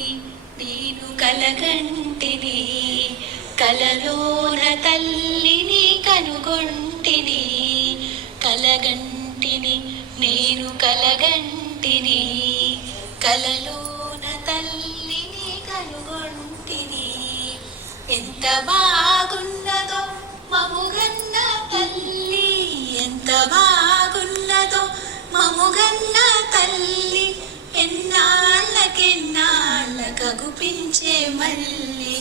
కలగంటిని నేను కలగంటిని కలలోన తల్లిని కనుగొంటిని కలగంటిని నేను కలగంటిని కలలోన తల్లిని కనుగొంటిని ఎంత బాగున్నదో మముగన్న తల్లి ఎంత బాగున్నదో మముగన్న తల్లి ఎన్నాళ్ళకెన్నాళ్ళకగుపించే మల్లి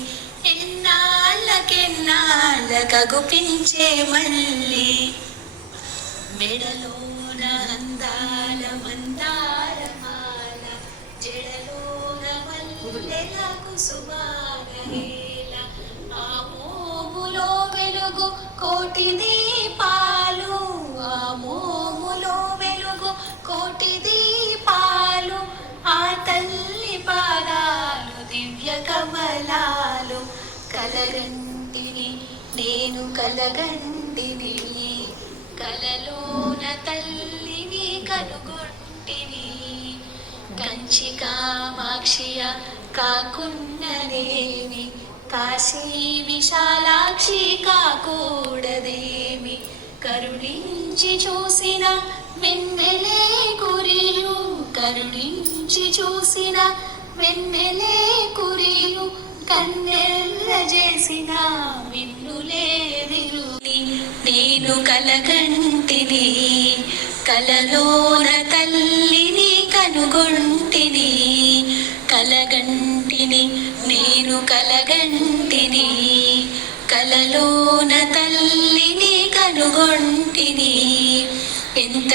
ఎన్నాళ్ళకెన్నాళ్ళకగుపించే మల్లి మెడలోన అందాల మందార మాల జడలోన మల్లెల కుసుమాల ఆ మోములో వెలుగు కోటి దీపాలు ఆ మోములో వెలుగు కోటి దీపాలు ఆ తల్లి పాదాలు దివ్య కమలాలు కలగంటిని నేను కలగంటిని కలలోన తల్లిని కనుగొంటిని కంచి కామాక్షియ కాకున్నదేమి కాశీ విశాలాక్షి కాకూడదేమి కరుణించి చూసిన వెన్నెలే కురియు కరుణించి చూసిన వెన్నెలే కురియు కన్నెల్ల చేసిన విన్నులే నేను కలగంటిని కలలోన తల్లిని కనుగొంటిని కలగంటిని నేను కలగంటిని కలలోన తల్లిని కనుగొంటిని ఎంత